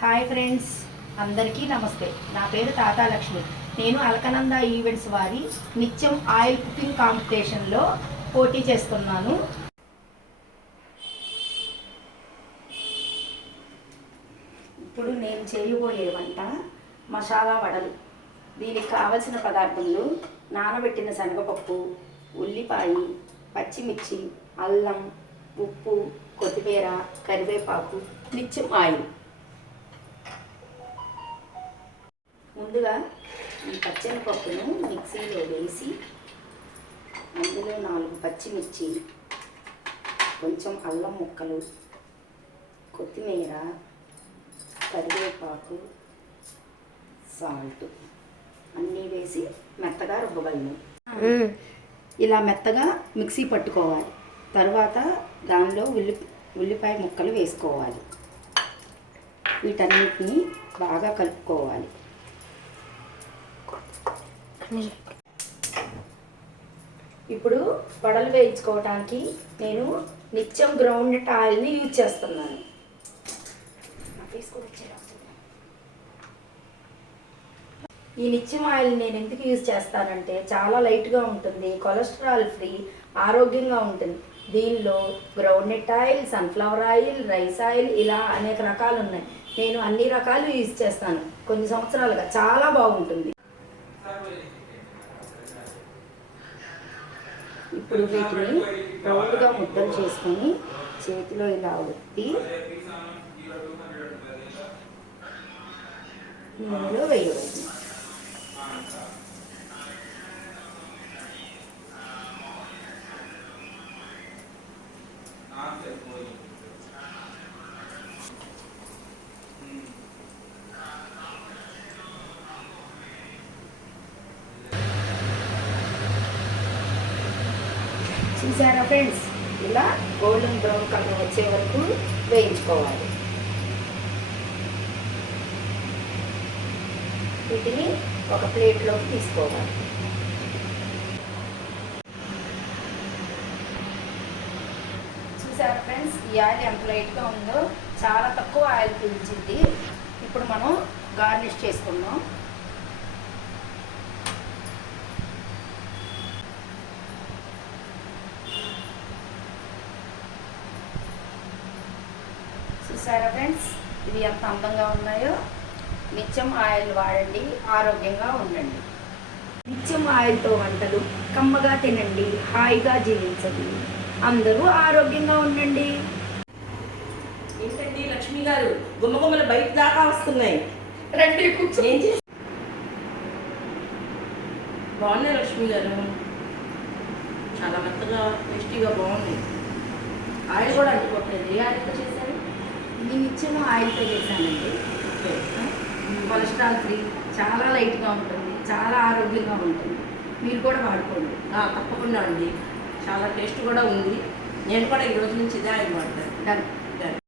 Hi friends, అందరికీ నమస్తే. నా పేరు తాతా లక్ష్మి. నేను అలకనంద ఈవెంట్స్ వారి నిత్యం ఆయిల్ కుకింగ్ కాంపిటీషన్లో పోటీ చేస్తున్నాను. ఇప్పుడు నేను చేయబోయే వంట మసాలా వడలు. దీనికి కావలసిన పదార్థములు: నానబెట్టిన శనగపప్పు, ఉల్లిపాయ, పచ్చిమిర్చి, అల్లం, ఉప్పు, కొత్తిమీర, కరివేపాకు, నిత్యం ఆయిల్. ముందుగా ఈ పచ్చనిపప్పును మిక్సీలో వేసి అందులో 4 పచ్చిమిర్చి, కొంచెం అల్లం ముక్కలు, కొత్తిమీర, కరివేపాకు, సాల్ట్ అన్నీ వేసి మెత్తగా రుబ్బగలను. ఇలా మెత్తగా మిక్సీ పట్టుకోవాలి. తర్వాత దానిలో ఉల్లిపాయ ముక్కలు వేసుకోవాలి. వీటన్నిటిని బాగా కలుపుకోవాలి. ఇప్పుడు వడలు వేయించుకోవడానికి నేను నిత్యం గ్రౌండ్నట్ ఆయిల్ని యూజ్ చేస్తున్నాను. ఈ నిత్యం ఆయిల్ నేను ఎందుకు యూజ్ చేస్తానంటే చాలా లైట్గా ఉంటుంది, కొలెస్ట్రాల్ ఫ్రీ, ఆరోగ్యంగా ఉంటుంది. దీనిలో groundnut oil, sunflower oil, rice oil ఇలా అనేక రకాలు ఉన్నాయి. నేను అన్ని రకాలు యూజ్ చేస్తాను. కొన్ని సంవత్సరాలుగా చాలా బాగుంటుంది. ఇప్పుడు వీటిని రౌండ్గా ముద్దలు చేసుకొని చేతిలో ఇలా ఒత్తి నూనెలో వేయవచ్చు. చూసారా ఫ్రెండ్స్, ఇలా గోల్డెన్ బ్రౌన్ కలర్ వచ్చే వరకు వేయించుకోవాలి. వీటిని ఒక ప్లేట్లోకి తీసుకోవాలి. చూసారా ఫ్రెండ్స్, ఈ ఆయిల్ ఎంత లైట్గా ఉందో, చాలా తక్కువ ఆయిల్ పీల్చింది. ఇప్పుడు మనం గార్నిష్ చేసుకుందాం. చూసారా ఫ్రెండ్స్, ఇవి ఎంత అందంగా ఉన్నాయో. నిత్యం ఆయిల్ వాడండి, ఆరోగ్యంగా ఉండండి. నిత్యం ఆయిల్తో వంటలు కమ్మగా తినండి, హాయిగా జీవించండి. అందరూ ఆరోగ్యంగా ఉండండి. ఏంటండి లక్ష్మి గారు, గుమ్మగుమ్మలు బయట దాకా వస్తున్నాయి. రండి కూర్చొని. ఏం చేసి బాగున్నాయి లక్ష్మి గారు, చాలా మెత్తగా టేస్టీగా బాగున్నాయి. ఆయిల్ కూడా అంటుకోవట్లేదు. ఏ ఆయిల్తో చేశారు? నేను నిత్యం ఆయిల్తో చేశానండి. కొలెస్ట్రాల్ ఫ్రీ, చాలా లైట్గా ఉంటుంది, చాలా ఆరోగ్యంగా ఉంటుంది. మీరు కూడా వాడుకోండి. తప్పకుండా అండి, చాలా టేస్ట్ కూడా ఉంది. నేను కూడా ఈ రోజు నుంచి ఇదే ఆయిల్ వాడతాను. డన్.